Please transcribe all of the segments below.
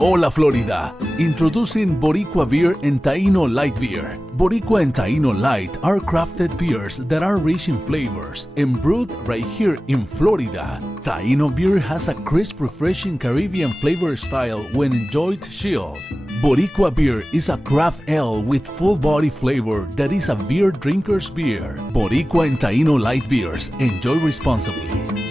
Hola Florida! Introducing Boricua Beer and Taino Light Beer. Boricua and Taino Light are crafted beers that are rich in flavors and brewed right here in Florida. Taino beer has a crisp, refreshing Caribbean flavor style when enjoyed chilled. Boricua Beer is a craft ale with full body flavor that is a beer drinker's beer. Boricua and Taino Light Beers. Enjoy responsibly.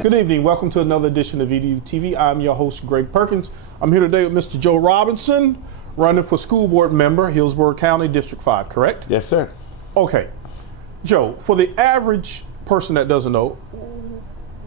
Good evening. Welcome to another edition of EduTV. I'm your host, Greg Perkins. I'm here today with Mr. Joe Robinson, running for school board member, Hillsborough County, District 5, correct? Yes, sir. Okay. Joe, for the average person that doesn't know,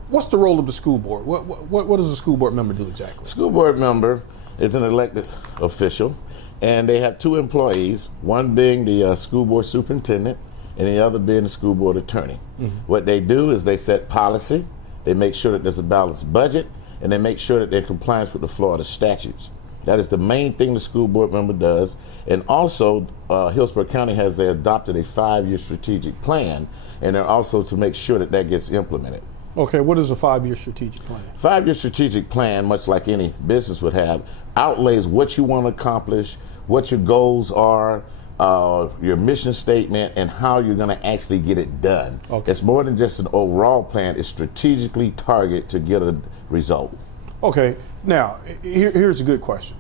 what's the role of the school board? What does a school board member do exactly? School board member is an elected official, and they have two employees, one being the school board superintendent and the other being the school board attorney. Mm-hmm. What they do is they set policy. They make sure that there's a balanced budget, and they make sure that they're in compliance with the Florida statutes. That is the main thing the school board member does. And also, Hillsborough County has adopted a 5-year strategic plan, and they're also to make sure that that gets implemented. Okay, what is a 5-year strategic plan? 5-year strategic plan, much like any business would have, outlays what you want to accomplish, what your goals are, your mission statement, and how you're going to actually get it done. Okay. It's more than just an overall plan. It's strategically targeted to get a result. Okay. Now, here's a good question.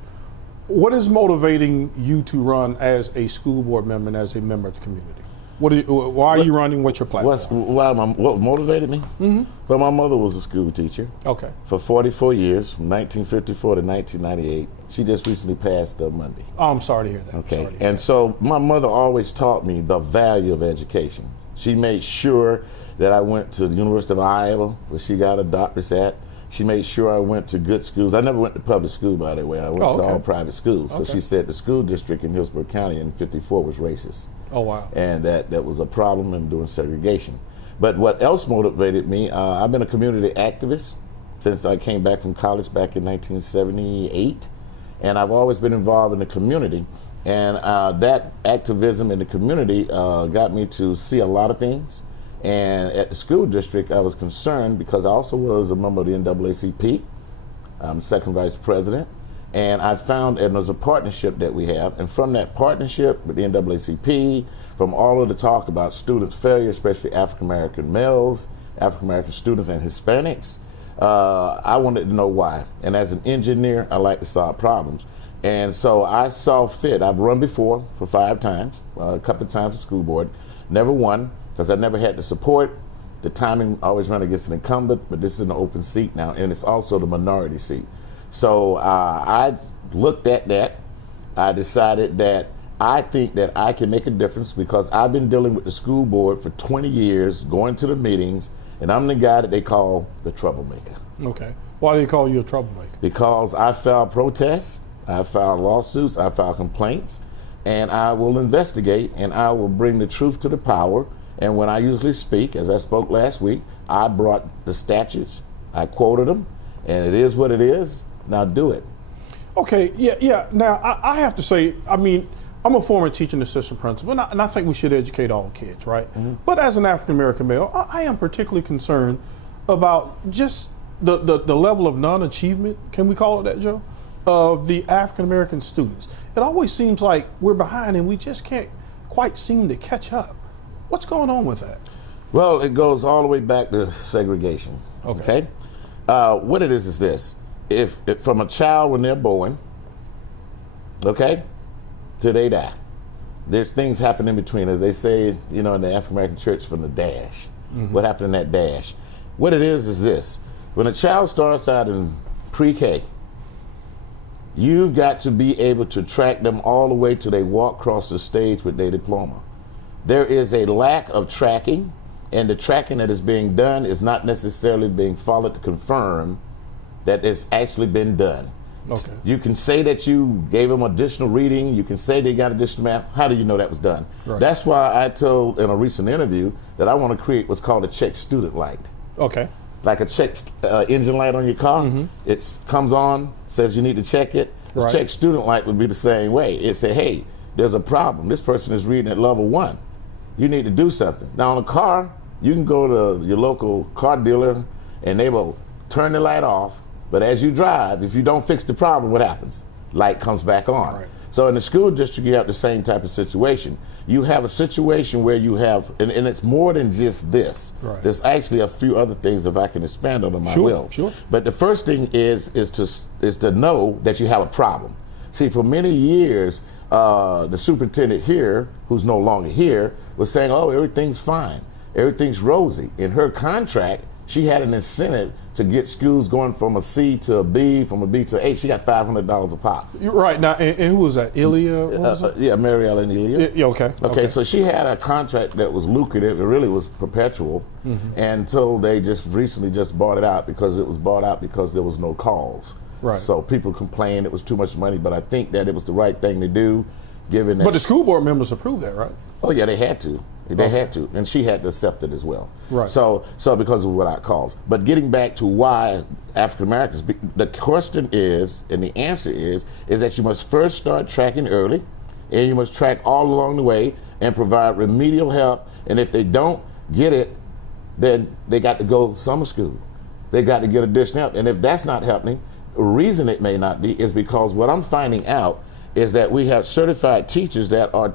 What is motivating you to run as a school board member and as a member of the community? Why are you running? What's your platform? What motivated me? Mm-hmm. Well, my mother was a school teacher. Okay. For 44 years, from 1954 to 1998. She just recently passed Monday. Oh, I'm sorry to hear that. Okay. And so my mother always taught me the value of education. She made sure that I went to the University of Iowa, where she got a doctorate at. She made sure I went to good schools. I never went to public school, by the way. I went to all private schools, because she said the school district in Hillsborough County in '54 was racist. Oh, wow. And that was a problem in doing segregation. But what else motivated me, I've been a community activist since I came back from college back in 1978. And I've always been involved in the community. And that activism in the community got me to see a lot of things. And at the school district, I was concerned because I also was a member of the NAACP. I'm second vice president. And I found, and there's a partnership that we have, and from that partnership with the NAACP, from all of the talk about student failure, especially African-American males, African-American students, and Hispanics, I wanted to know why. And as an engineer, I like to solve problems. And so I saw fit. I've run before for 5 times, a couple of times for school board, never won, because I never had the support. The timing always run against an incumbent, but this is an open seat now, and it's also the minority seat. So I looked at that. I decided that I think that I can make a difference because I've been dealing with the school board for 20 years, going to the meetings, and I'm the guy that they call the troublemaker. Okay. Why do they call you a troublemaker? Because I file protests, I file lawsuits, I file complaints, and I will investigate, and I will bring the truth to the power. And when I usually speak, as I spoke last week, I brought the statutes, I quoted them, and it is what it is. Now do it. Okay, yeah. Now, I have to say, I mean, I'm a former teaching assistant principal, and I think we should educate all kids, right? Mm-hmm. But as an African-American male, I am particularly concerned about just the level of non-achievement, can we call it that, Joe, of the African-American students. It always seems like we're behind and we just can't quite seem to catch up. What's going on with that? Well, it goes all the way back to segregation, okay? What it is this. If from a child when they're born, okay, till they die, there's things happen in between, as they say, you know, in the African American church, from the dash. Mm-hmm. What happened in that dash? What it is this. When a child starts out in pre-K, you've got to be able to track them all the way till they walk across the stage with their diploma. There is a lack of tracking, and the tracking that is being done is not necessarily being followed to confirm that it's actually been done. Okay. You can say that you gave them additional reading. You can say they got additional math. How do you know that was done? Right. That's why I told in a recent interview that I want to create what's called a check student light. Okay. Like a check engine light on your car. It comes on, says you need to check it. The Right. check student light would be the same way. It say, hey, there's a problem. This person is reading at level 1. You need to do something. Now on a car, you can go to your local car dealer and they will turn the light off. But as you drive, if you don't fix the problem, what happens? Light comes back on. Right. So in the school district, you have the same type of situation. You have a situation where you have, and it's more than just this. Right. There's actually a few other things, if I can expand on them, I will. Sure. But the first thing is to know that you have a problem. See, for many years, the superintendent here, who's no longer here, was saying, oh, everything's fine. Everything's rosy. In her contract, she had an incentive to get schools going from a C to a B, from a B to A. She got $500 a pop. You're right. Now, and who was that? Ilya? What was it? Yeah, Mary Ellen Elia. Yeah, okay. Okay, so she had a contract that was lucrative. It really was perpetual, until they just recently just bought it out because it was bought out because there was no calls. Right. So people complained it was too much money, but I think that it was the right thing to do, given that. But the school board members approved that, right? Oh yeah, they had to. They had to, and she had to accept it as well. Right. So because of without calls. But getting back to why African Americans, the question is, and the answer is that you must first start tracking early, and you must track all along the way and provide remedial help. And if they don't get it, then they got to go summer school. They got to get additional help. And if that's not happening, the reason it may not be is because what I'm finding out is that we have certified teachers that are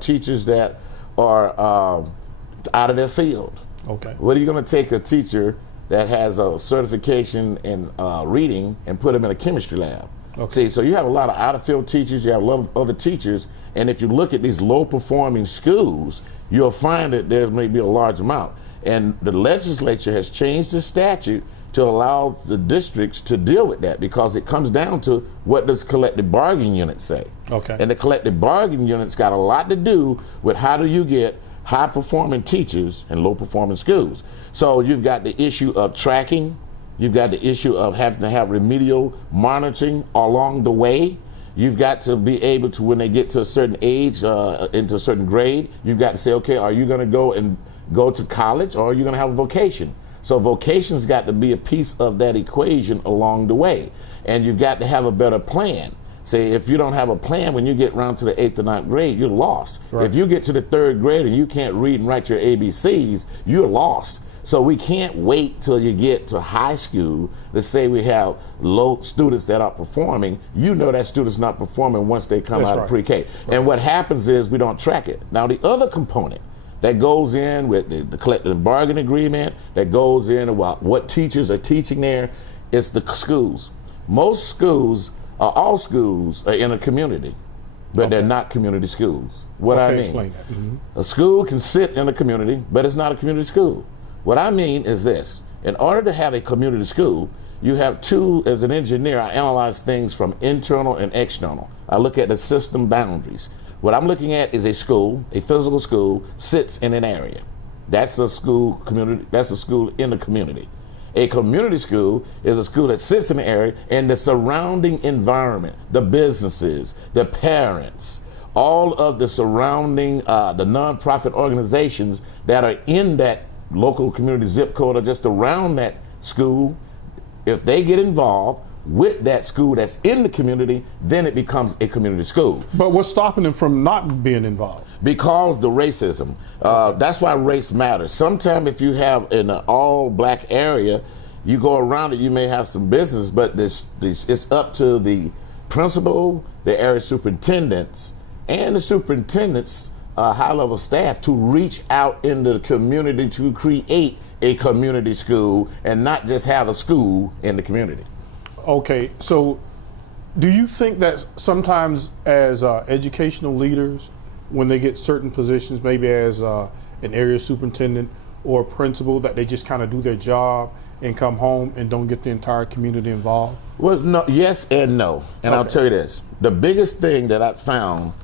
out of their field. Okay. What are you going to take a teacher that has a certification in reading and put them in a chemistry lab? Okay. See, so you have a lot of out-of-field teachers, you have a lot of other teachers, and if you look at these low-performing schools, you'll find that there may be a large amount. And the legislature has changed the statute to allow the districts to deal with that, because it comes down to what does collective bargaining units say. Okay. And the collective bargaining units got a lot to do with how do you get high-performing teachers in low-performing schools. So you've got the issue of tracking, you've got the issue of having to have remedial monitoring along the way. You've got to be able to, when they get to a certain age, into a certain grade, you've got to say, okay, are you going to go to college, or are you going to have a vocation? So vocation's got to be a piece of that equation along the way. And you've got to have a better plan. Say, if you don't have a plan, when you get around to the 8th or 9th grade, you're lost. Right. If you get to the 3rd grade and you can't read and write your ABCs, you're lost. So we can't wait till you get to high school. Let's say we have low students that are performing. You know that student's not performing once they come out of pre-K. Right. And what happens is we don't track it. Now the other component that goes in with the collective bargaining agreement, that goes in about what teachers are teaching there, is the schools. Most schools, all schools are in a community, but they're not community schools. What I mean, explain that. Mm-hmm. A school can sit in a community, but it's not a community school. What I mean is this: in order to have a community school, you have two. As an engineer, I analyze things from internal and external. I look at the system boundaries. What I'm looking at is a school, a physical school, sits in an area. That's a school community. That's a school in the community. A community school is a school that sits in the area, and the surrounding environment, the businesses, the parents, all of the surrounding, the nonprofit organizations that are in that local community zip code or just around that school, if they get involved with that school that's in the community, then it becomes a community school. But what's stopping them from not being involved? Because the racism. That's why race matters. Sometimes if you have in an all-black area, you go around it, you may have some business, but it's up to the principal, the area superintendents, and the superintendent's high-level staff to reach out into the community to create a community school and not just have a school in the community. Okay, so do you think that sometimes as educational leaders, when they get certain positions, maybe as an area superintendent or a principal, that they just kind of do their job and come home and don't get the entire community involved? Well, no, yes and no. And I'll tell you this. The biggest thing that I've found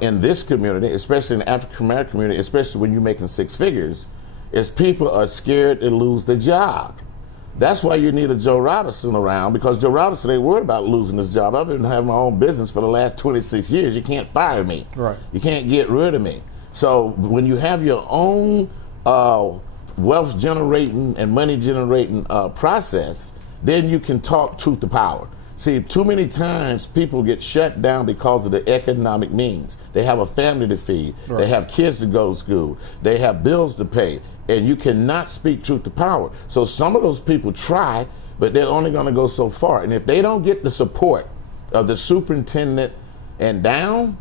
in this community, especially in the African American community, especially when you're making 6 figures, is people are scared to lose the job. That's why you need a Joe Robinson around, because Joe Robinson ain't worried about losing his job. I've been having my own business for the last 26 years. You can't fire me. Right. You can't get rid of me. So when you have your own wealth generating and money generating process, then you can talk truth to power. See, too many times people get shut down because of the economic means. They have a family to feed. Right. They have kids to go to school. They have bills to pay. And you cannot speak truth to power. So some of those people try, but they're only going to go so far. And if they don't get the support of the superintendent and down,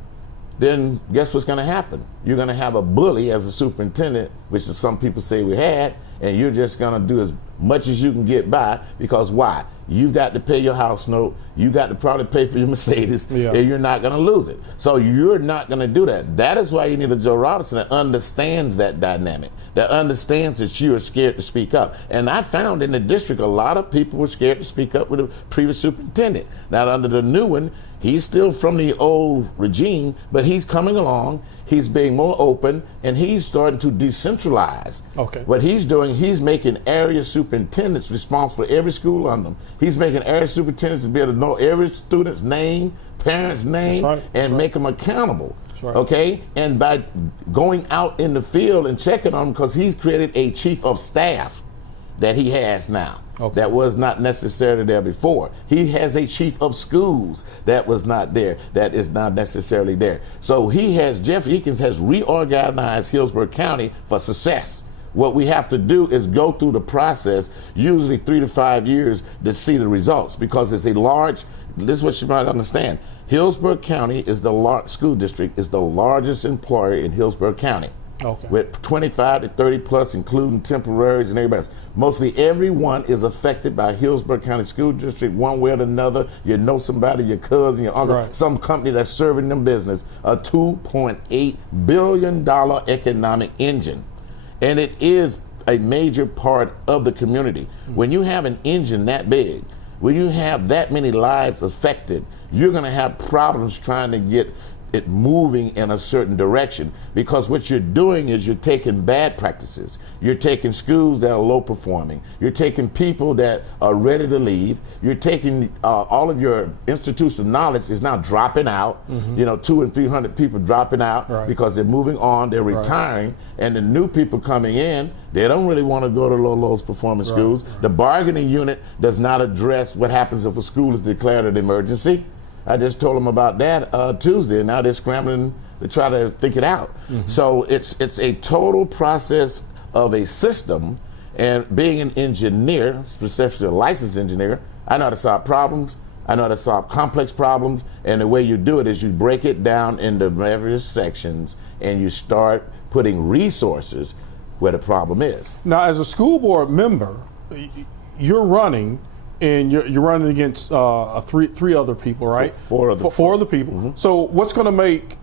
then guess what's going to happen? You're going to have a bully as a superintendent, which is some people say we had, and you're just going to do as much as you can get by, because why? You've got to pay your house note, you got to probably pay for your Mercedes, and you're not going to lose it. So you're not going to do that. That is why you need a Joe Robinson that understands that dynamic, that understands that you are scared to speak up. And I found in the district a lot of people were scared to speak up with the previous superintendent. Now under the new one, he's still from the old regime, but he's coming along. He's being more open, and he's starting to decentralize. Okay. What he's doing, he's making area superintendents responsible for every school under them. He's making area superintendents to be able to know every student's name, parent's name, and make them accountable. Okay? And by going out in the field and checking on them, because he's created a chief of staff that he has now. Okay. That was not necessarily there before. He has a chief of schools that was not there, that is not necessarily there. So Jeff Eakins has reorganized Hillsborough County for success. What we have to do is go through the process, usually 3 to 5 years, to see the results, because it's a large, this is what you might understand. Hillsborough County is school district is the largest employer in Hillsborough County. Okay. With 25 to 30 plus, including temporaries and everybody else. Mostly everyone is affected by Hillsborough County School District one way or another. You know somebody, your cousin, your uncle, some company that's serving them business. A $2.8 billion economic engine. And it is a major part of the community. When you have an engine that big, when you have that many lives affected, you're going to have problems trying to get it moving in a certain direction, because what you're doing is you're taking bad practices. You're taking schools that are low performing. You're taking people that are ready to leave. You're taking all of your institutional knowledge is now dropping out. You know, 200 and 300 people dropping out because they're moving on, they're retiring, and the new people coming in, they don't really want to go to low performing schools. The bargaining unit does not address what happens if a school is declared an emergency. I just told them about that Tuesday, and now they're scrambling to try to think it out. So it's a total process of a system, and being an engineer, specifically a licensed engineer, I know how to solve problems, I know how to solve complex problems, and the way you do it is you break it down into various sections, and you start putting resources where the problem is. Now, as a school board member, you're running, and you're running against three other people, right? Four other people. So what's going to make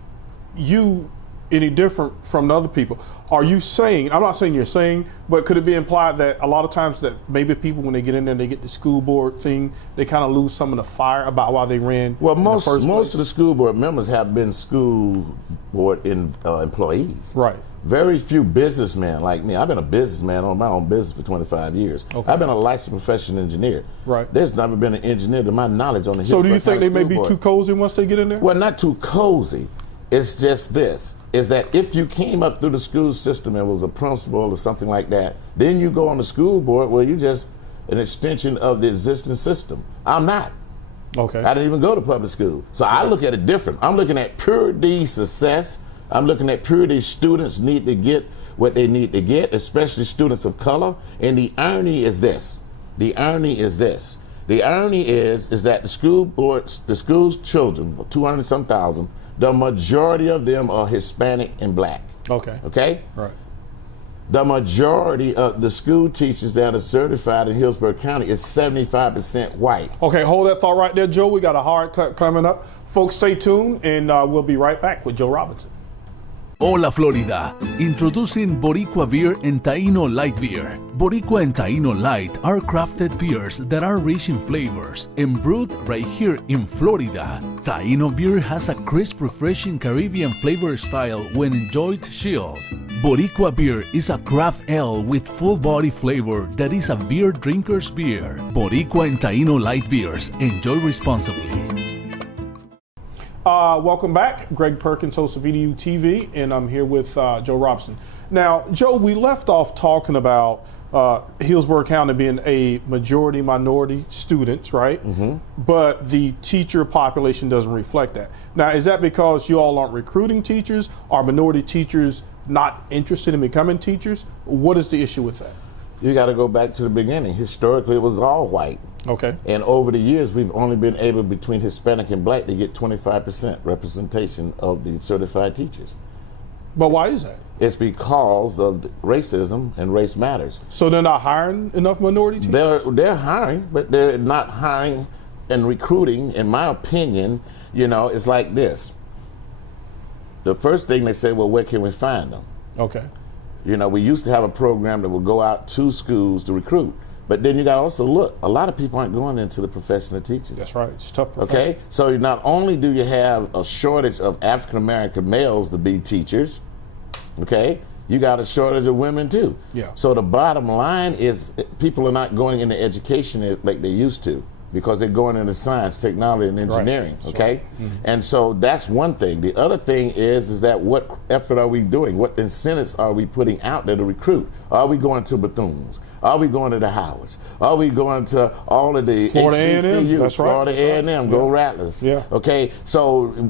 you any different from the other people? Are you saying, I'm not saying you're saying, but could it be implied that a lot of times that maybe people, when they get in there and they get the school board thing, they kind of lose some of the fire about why they ran? Well, most of the school board members have been school board employees. Right. Very few businessmen like me. I've been a businessman on my own business for 25 years. Okay. I've been a licensed professional engineer. Right. There's never been an engineer to my knowledge on the So do you think they may be too cozy once they get in there? Well, not too cozy. It's just this, is that if you came up through the school system and was a principal or something like that, then you go on the school board where you're just an extension of the existing system. I'm not. Okay. I didn't even go to public school. So I look at it different. I'm looking at pure D success. I'm looking at purity. Students need to get what they need to get, especially students of color. And the irony is this. The irony is this. The irony is that the school's children, 200 and some thousand, the majority of them are Hispanic and black. Okay. Okay? Right. The majority of the school teachers that are certified in Hillsborough County is 75% white. Okay, hold that thought right there, Joe. We got a hard cut coming up. Folks, stay tuned, and we'll be right back with Joe Robinson. Hola Florida, introducing Boricua Beer and Taino Light Beer. Boricua and Taino Light are crafted beers that are rich in flavors and brewed right here in Florida. Taino beer has a crisp, refreshing Caribbean flavor style when enjoyed chilled. Boricua Beer is a craft ale with full body flavor that is a beer drinker's beer. Boricua and Taino light beers. Enjoy responsibly. Welcome back. Greg Perkins, host of EduTV, and I'm here with Joe Robson. Now, Joe, we left off talking about Hillsborough County being a majority minority students, right? Mm-hmm. But the teacher population doesn't reflect that. Now, is that because you all aren't recruiting teachers? Are minority teachers not interested in becoming teachers? What is the issue with that? You got to go back to the beginning. Historically, it was all white. Okay. And over the years, we've only been able, between Hispanic and Black, to get 25% representation of the certified teachers. But why is that? It's because of racism and race matters. So they're not hiring enough minority teachers? They're hiring, but they're not hiring and recruiting. In my opinion, it's like this. The first thing they say, well, where can we find them? Okay. We used to have a program that would go out to schools to recruit. But then you got to also look, a lot of people aren't going into the profession of teaching. That's right, it's a tough profession. Okay, so not only do you have a shortage of African-American males to be teachers, okay, you got a shortage of women too. Yeah. So the bottom line is people are not going into education like they used to because they're going into science, technology, and engineering, right. okay? Mm-hmm. And so that's one thing. The other thing is that what effort are we doing? What incentives are we putting out there to recruit? Are we going to Bethune's? Are we going to the Howards? Are we going to all of the Florida A&M? That's Florida right. A&M, go Rattlers. Yeah. Okay, so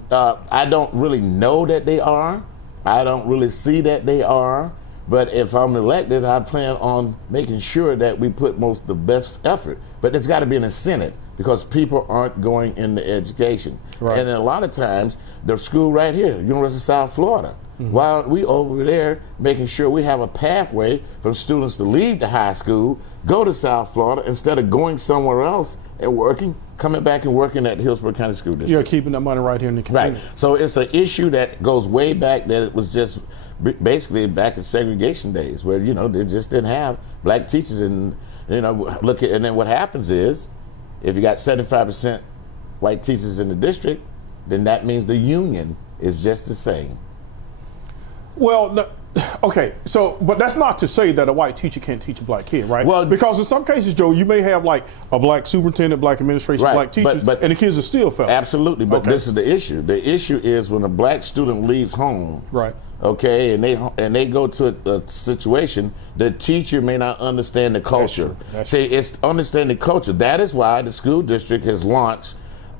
I don't really know that they are. I don't really see that they are. But if I'm elected, I plan on making sure that we put the best effort. But there's got to be an incentive because people aren't going into education. Right. And a lot of times, the school right here, University of South Florida, mm-hmm. While we over there making sure we have a pathway for students to leave the high school, go to South Florida, instead of going somewhere else and working, coming back and working at Hillsborough County School District. You're keeping that money right here in the community. Right. So it's an issue that goes way back, that it was just basically back in segregation days where, they just didn't have black teachers. And, and then what happens is, if you got 75% white teachers in the district, then that means the union is just the same. Well, no, okay, but that's not to say that a white teacher can't teach a black kid, right? Well, because in some cases, Joe, you may have like a black superintendent, black administration, right, black teachers, but and the kids are still felt. Absolutely, but okay. This is the issue. The issue is when a black student leaves home, right? Okay, and they go to a situation, the teacher may not understand the culture. See, it's understand the culture. That is why the school district has launched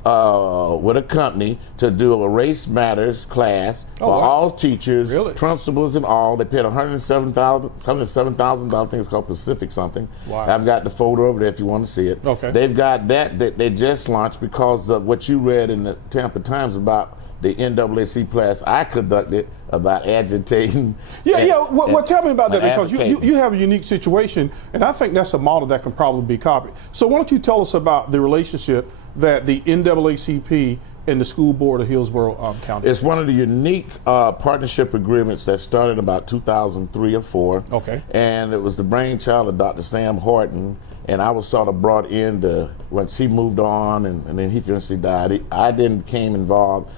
with a company to do a race matters class for all teachers, principals, and all. They paid $107,000. I think it's called Pacific something. Wow. I've got the folder over there if you want to see it. Okay. They've got that they just launched because of what you read in the Tampa Times about the NAACP class I conducted about agitating. Well, tell me about that, because you have a unique situation, and I think that's a model that can probably be copied. So why don't you tell us about the relationship that the NAACP and the school board of Hillsborough County? It's one of the unique partnership agreements that started about 2003 or 4. Okay. And it was the brainchild of Dr. Sam Horton, and I was sort of brought in once he moved on and then he eventually died. I then became involved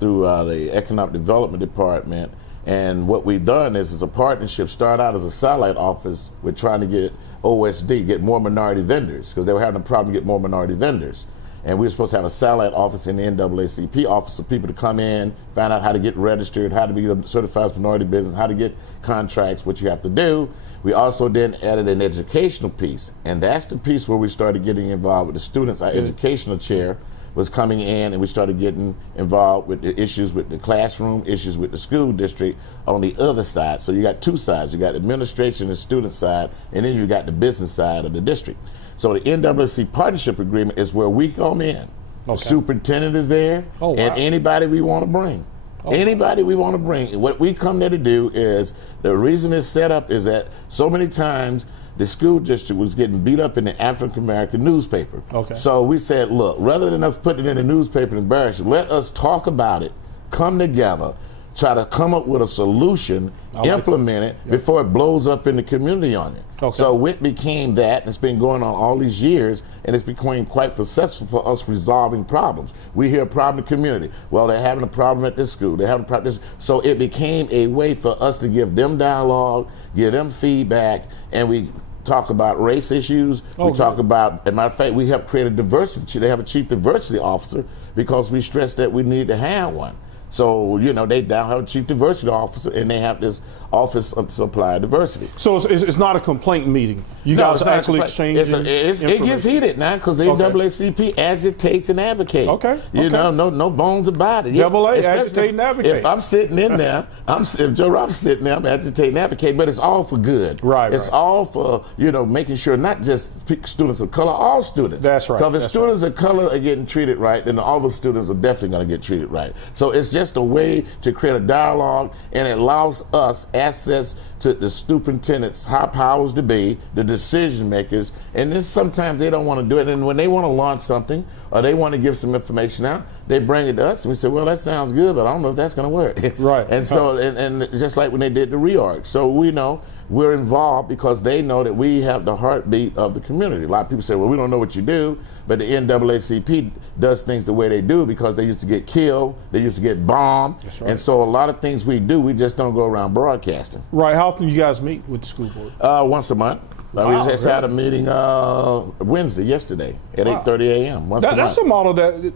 through the Economic Development Department, and what we've done is a partnership. Start out as a satellite office with trying to get OSD, get more minority vendors, because they were having a problem to get more minority vendors. And we were supposed to have a satellite office in the NAACP office for people to come in, find out how to get registered, how to be certified as minority business, how to get contracts, what you have to do. We also then added an educational piece, and that's the piece where we started getting involved with the students. Our educational chair was coming in, and we started getting involved with the issues with the classroom, issues with the school district on the other side. So you got two sides. You got administration and student side, and then you got the business side of the district. So the NAACP partnership agreement is where we come in. Okay. The superintendent is there, and anybody we want to bring. Anybody we want to bring. What we come there to do is, the reason it's set up is that so many times the school district was getting beat up in the African American newspaper. Okay. So we said, look, rather than us putting it in the newspaper and embarrass it, let us talk about it, come together, try to come up with a solution, implement it before it blows up in the community on it. Okay. So it became that, and it's been going on all these years, and it's becoming quite successful for us resolving problems. We hear a problem in the community. Well, they're having a problem at this school. They're having a problem at this. So it became a way for us to give them dialogue, give them feedback, and we talk about race issues. We talk about, as a matter of fact, we help create a diversity. They have a chief diversity officer because we stress that we need to have one. So, you know, they now have a chief diversity officer, and they have this office of supply diversity. So it's not a complaint meeting. You guys are actually exchanging it gets heated now because the NAACP agitates and advocates. Okay. You know, no bones about it. AA agitate and advocate. If I'm sitting in there, if Joe Rob's sitting there, I'm agitating and advocate, but it's all for good. Right. It's all for, you know, making sure not just students of color, all students. That's right. Because if students of color are getting treated right, then all the students are definitely going to get treated right. So it's just a way to create a dialogue, and it allows us access to the superintendent's high powers to be, the decision makers, and then sometimes they don't want to do it. And when they want to launch something or they want to give some information out, they bring it to us and we say, well, that sounds good, but I don't know if that's going to work. Right. And so, and just like when they did the reorg. So we know we're involved because they know that we have the heartbeat of the community. A lot of people say, well, we don't know what you do, but the NAACP does things the way they do because they used to get killed, they used to get bombed, right. And so a lot of things we do, we just don't go around broadcasting. Right. How often do you guys meet with the school board? Once a month. Wow, we just had a meeting yesterday at 8:30 a.m. That's a model that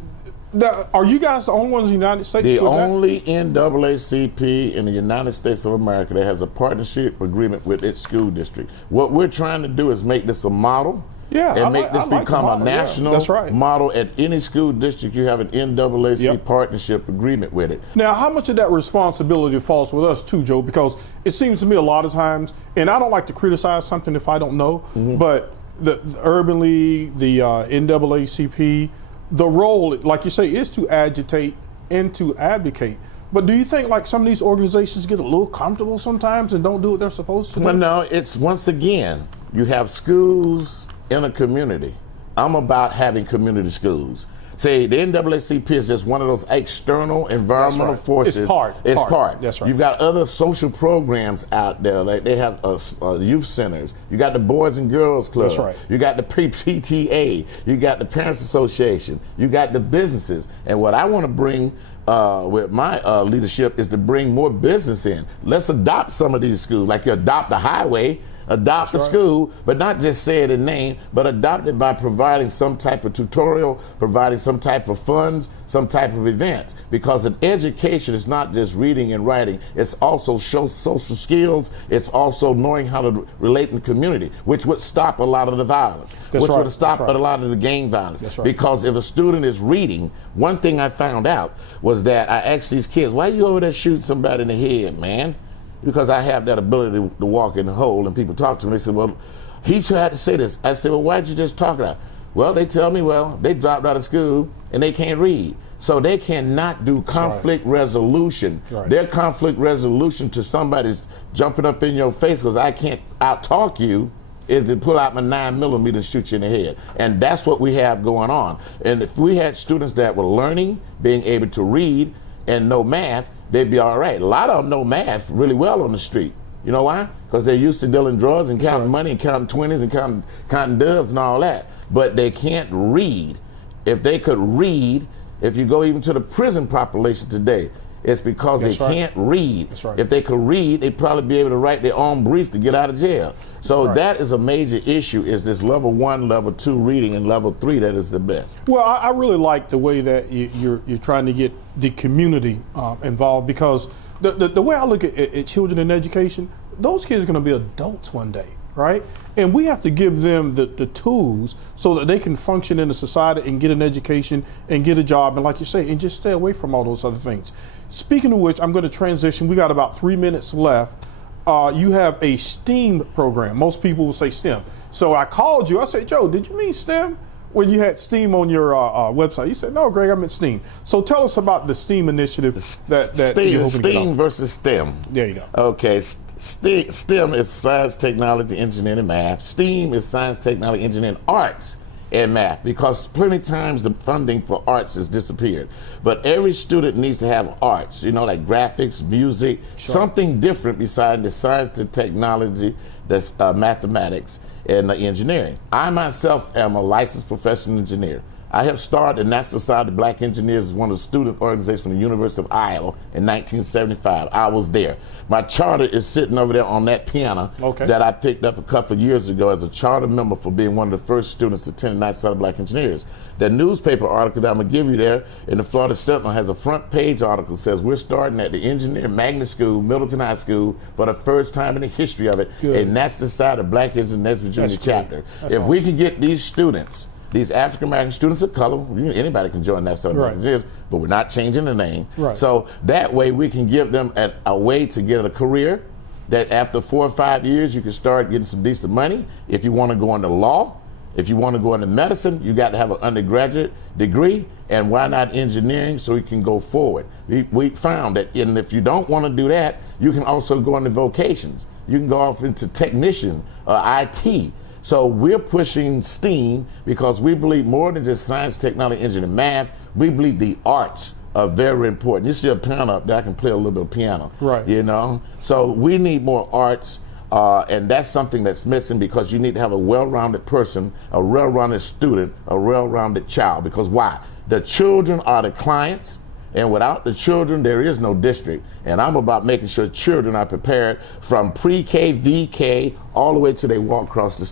are you guys the only ones in the United States? The only NAACP in the United States of America that has a partnership agreement with its school district. What we're trying to do is make this a model. And make this become a national model. At any school district, you have an NAACP partnership agreement with it. Now, how much of that responsibility falls with us too, Joe? Because it seems to me a lot of times, and I don't like to criticize something if I don't know, but the Urban League, the NAACP, the role, like you say, is to agitate and to advocate. But do you think like some of these organizations get a little comfortable sometimes and don't do what they're supposed to do? Well, no, it's once again, you have schools in a community. I'm about having community schools. Say the NAACP is just one of those external environmental forces. It's part. That's right. You've got other social programs out there. Like they have youth centers. You got the Boys and Girls Club. That's right. You got the PTA. You got the Parents Association. You got the businesses. And what I want to bring with my leadership is to bring more business in. Let's adopt some of these schools. Like you adopt a highway, adopt the school, but not just say it in name, but adopt it by providing some type of tutorial, providing some type of funds, some type of events. Because an education is not just reading and writing, it's also social skills, it's also knowing how to relate in the community, which would stop a lot of the violence, which would stop a lot of the gang violence. Because if a student is reading, one thing I found out was that I asked these kids, why are you over there shooting somebody in the head, man? Because I have that ability to walk in the hole, and people talk to me. They say, well, he had to say this. I said, well, why'd you just talk about it? Well, they tell me, well, they dropped out of school and they can't read. So they cannot do conflict resolution. Their conflict resolution to somebody's jumping up in your face because I can't out-talk you is to pull out my 9mm and shoot you in the head. And that's what we have going on. And if we had students that were learning, being able to read and know math, they'd be all right. A lot of them know math really well on the street. You know why? Because they're used to dealing drugs and counting money and counting 20s and counting doves and all that. But they can't read. If they could read, if you go even to the prison population today, it's because they can't read. If they could read, they'd probably be able to write their own brief to get out of jail. So that is a major issue, is this level 1, level 2 reading, and level 3 that is the best. Well, I really like the way that you're trying to get the community involved, because the way I look at children in education, those kids are going to be adults one day, right? And we have to give them the tools so that they can function in a society and get an education and get a job, and like you say, and just stay away from all those other things. Speaking of which, I'm going to transition. We got about 3 minutes left. You have a STEAM program. Most people will say STEM. So I called you. I said, Joe, did you mean STEM when you had STEAM on your website? You said, no, Greg, I meant STEAM. So tell us about the STEAM initiative that you're hoping to get on. STEAM versus STEM. There you go. Okay. STEM is science, technology, engineering, and math. STEAM is science, technology, engineering, arts, and math, because plenty of times the funding for arts has disappeared. But every student needs to have arts, like graphics, music, something different besides the science and technology, that's mathematics and engineering. I myself am a licensed professional engineer. I have started the National Society of Black Engineers as one of the student organizations from the University of Iowa in 1975. I was there. My charter is sitting over there on that piano that I picked up a couple of years ago as a charter member for being one of the first students to attend the National Society of Black Engineers. That newspaper article that I'm going to give you there in the Florida Sentinel has a front page article that says we're starting at the Engineering Magnet School, Middleton High School, for the first time in the history of it, a National Society of Black Engineers Virginia chapter. If we can get these students, these African American students of color, anybody can join that Society of Black Engineers, but we're not changing the name. So that way we can give them a way to get a career that after 4 or 5 years you can start getting some decent money. If you want to go into law, if you want to go into medicine, you got to have an undergraduate degree, and why not engineering, so you can go forward. We found that if you don't want to do that, you can also go into vocations. You can go off into technician or IT. So we're pushing STEAM because we believe more than just science, technology, engineering, math. We believe the arts are very important. You see a piano up there, I can play a little bit of piano. So we need more arts, and that's something that's missing, because you need to have a well-rounded person, a well-rounded student, a well-rounded child. Because why? The children are the clients, and without the children, there is no district. And I'm about making sure children are prepared from pre-K, VK, all the way till they walk across the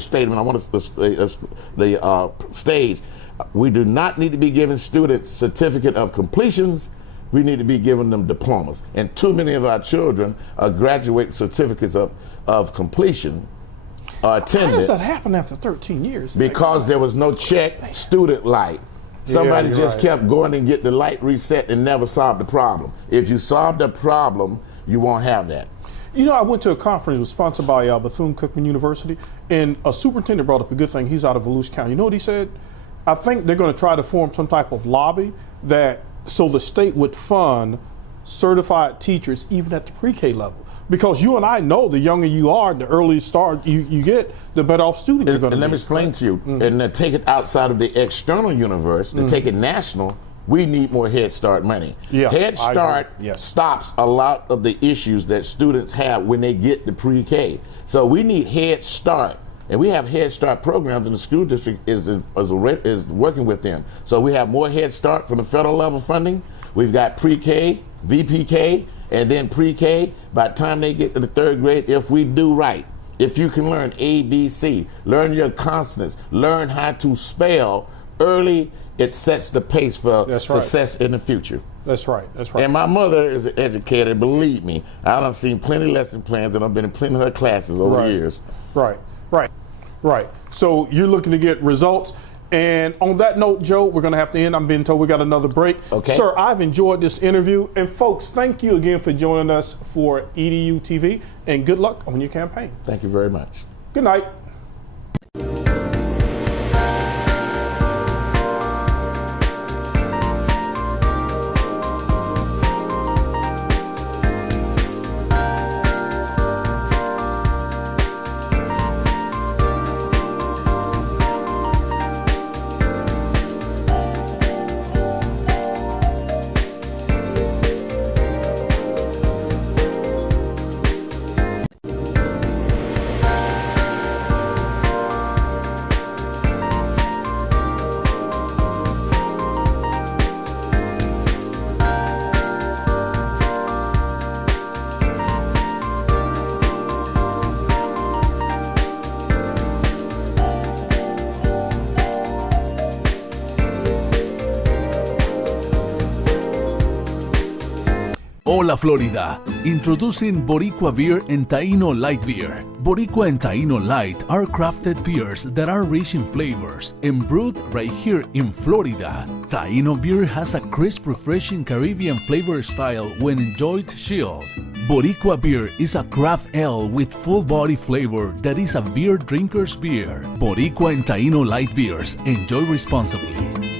stadium. And I want the stage. We do not need to be giving students certificate of completions. We need to be giving them diplomas. And too many of our children graduate certificates of completion or attendance. How does that happen after 13 years? Because there was no check student light. Somebody just kept going and get the light reset and never solved the problem. If you solve the problem, you won't have that. I went to a conference, it was sponsored by Bethune-Cookman University, and a superintendent brought up a good thing. He's out of Volusia County. You know what he said? I think they're going to try to form some type of lobby so the state would fund certified teachers even at the pre-K level. Because you and I know the younger you are, the earlier start you get, the better off student you're going to be. And let me explain to you, and to take it outside of the external universe, to take it national, we need more Head Start money. Head Start stops a lot of the issues that students have when they get to pre-K. So we need Head Start. And we have Head Start programs, and the school district is working with them. So we have more Head Start from the federal level funding. We've got pre-K, VPK, and then pre-K. By the time they get to the 3rd grade, if we do right, if you can learn ABC, learn your consonants, learn how to spell early, it sets the pace for success in the future. That's right. And my mother is an educator, believe me. I done seen plenty of lesson plans, and I've been in plenty of her classes over the years. Right. So you're looking to get results. And on that note, Joe, we're going to have to end. I'm being told we got another break. Sir, I've enjoyed this interview. And folks, thank you again for joining us for EduTV, and good luck on your campaign. Thank you very much. Good night. Hola Florida, introducing Boricua Beer and Taino Light Beer. Boricua and Taino Light are crafted beers that are rich in flavors and brewed right here in Florida. Taino beer has a crisp, refreshing Caribbean flavor style when enjoyed chilled. Boricua Beer is a craft ale with full body flavor that is a beer drinker's beer. Boricua and Taino Light Beers, enjoy responsibly.